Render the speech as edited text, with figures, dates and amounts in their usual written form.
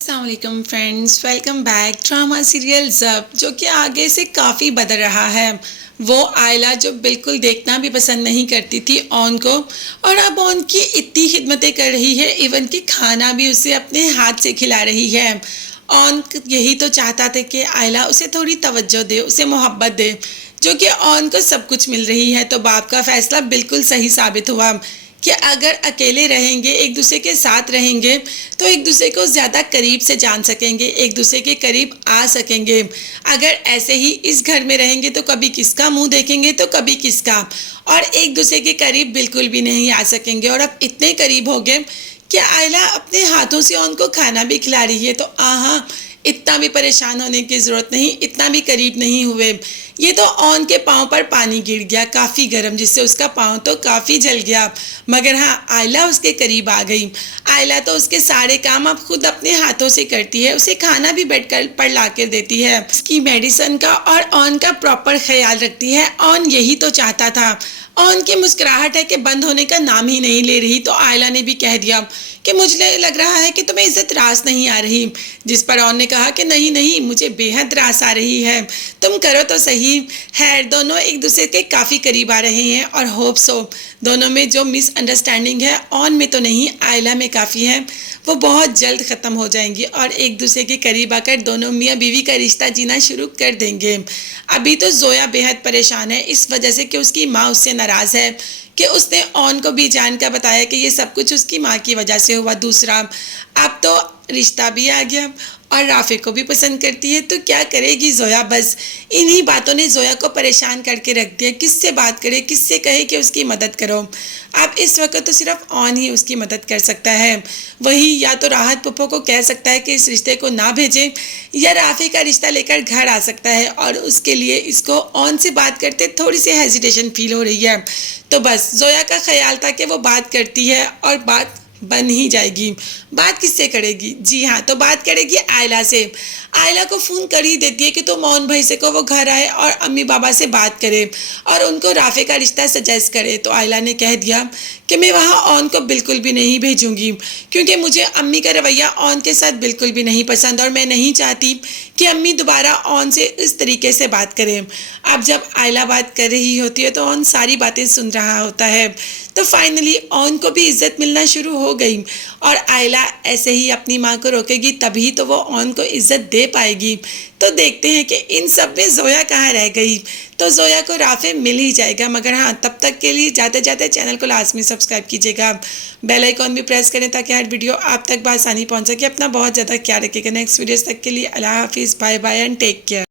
अस्सलाम friends, welcome back. Drama serial ज़ब जो कि आगे से काफ़ी बदल रहा है। वो आयला जो बिल्कुल देखना भी पसंद नहीं करती थी ऑन को, और अब ऑन की इतनी खिदमतें कर रही है, इवन कि खाना भी उसे अपने हाथ से खिला रही है। ऑन यही तो चाहता था कि आयला उसे थोड़ी तवज्जो दे, उसे मोहब्बत दे, जो कि ऑन को सब कुछ मिल रही है। तो बाप का फैसला बिल्कुल सही साबित हुआ कि अगर अकेले रहेंगे, एक दूसरे के साथ रहेंगे, तो एक दूसरे को ज़्यादा करीब से जान सकेंगे, एक दूसरे के करीब आ सकेंगे। अगर ऐसे ही इस घर में रहेंगे तो कभी किसका मुंह देखेंगे तो कभी किसका, और एक दूसरे के करीब बिल्कुल भी नहीं आ सकेंगे। और अब इतने करीब हो गए कि आयला अपने हाथों से उनको खाना भी खिला रही है। तो आहा, इतना भी परेशान होने की ज़रूरत नहीं, इतना भी करीब नहीं हुए। ये तो ऑन के पाँव पर पानी गिर गया काफ़ी गर्म, जिससे उसका पाँव तो काफ़ी जल गया। मगर हाँ, आयला उसके करीब आ गई। आयला तो उसके सारे काम अब खुद अपने हाथों से करती है, उसे खाना भी बेड पर ला कर देती है, उसकी मेडिसिन का और ऑन का प्रॉपर ख्याल रखती है। ऑन यही तो चाहता था। ऑन की मुस्कुराहट है कि बंद होने का नाम ही नहीं ले रही। तो आयला ने भी कह दिया कि मुझे लग रहा है कि तुम्हें इज्जत रास नहीं आ रही, जिस पर ऑन ने कहा कि नहीं नहीं, मुझे बेहद रास आ रही है, तुम करो तो सही। खैर, दोनों एक दूसरे के काफ़ी करीब आ रहे हैं, और होप सो दोनों में जो मिसअंडरस्टैंडिंग है, ऑन में तो नहीं आयला में काफ़ी है, वो बहुत जल्द ख़त्म हो जाएंगी और एक दूसरे के करीब आकर दोनों मियाँ बीवी का रिश्ता जीना शुरू कर देंगे। अभी तो जोया बेहद परेशान है इस वजह से कि उसकी माँ उससे नाराज़ है कि उसने ऑन को भी जानकर बताया कि ये सब कुछ उसकी माँ की वजह से हुआ। दूसरा, अब तो रिश्ता भी आ गया और राफे को भी पसंद करती है, तो क्या करेगी जोया। बस इन्हीं बातों ने जोया को परेशान करके रख दिया। किससे बात करे, किससे कहे कि उसकी मदद करो। अब इस वक्त तो सिर्फ ऑन ही उसकी मदद कर सकता है। वही या तो राहत पप्पो को कह सकता है कि इस रिश्ते को ना भेजें, या राफे का रिश्ता लेकर घर आ सकता है, और उसके लिए इसको ऑन से बात करते थोड़ी सी हेजिटेशन फील हो रही है। तो बस जोया का ख्याल था कि वो बात करती है और बात बन ही जाएगी। बात किससे करेगी? जी हाँ, तो बात करेगी आयला से। आयला को फ़ोन कर ही देती है कि तो मोहन भाई से को वो घर आए और अम्मी बाबा से बात करे और उनको राफे का रिश्ता सजेस्ट करे। तो आयला ने कह दिया कि मैं वहाँ ऑन को बिल्कुल भी नहीं भेजूंगी, क्योंकि मुझे अम्मी का रवैया ऑन के साथ बिल्कुल भी नहीं पसंद, और मैं नहीं चाहती कि अम्मी दोबारा ऑन से इस तरीके से बात करें। अब जब आयला बात कर रही होती है तो ऑन सारी बातें सुन रहा होता है। तो फाइनली ऑन को भी इज्जत मिलना शुरू हो गई, और आयला ऐसे ही अपनी माँ को रोकेगी तभी तो वो ऑन को इज्जत दे पाएगी। तो देखते हैं कि इन सब में जोया कहाँ रह गई। तो जोया को राफे मिल ही जाएगा, मगर हाँ, तब तक के लिए जाते जाते चैनल को लाजमी सब्सक्राइब कीजिएगा, बेल आइकॉन भी प्रेस करें ताकि हर वीडियो आप तक बआसानी पहुँच सके। अपना बहुत ज़्यादा ख्याल रखिएगा। नेक्स्ट वीडियोस तक के लिए अल्लाह हाफिज़, bye bye and take care.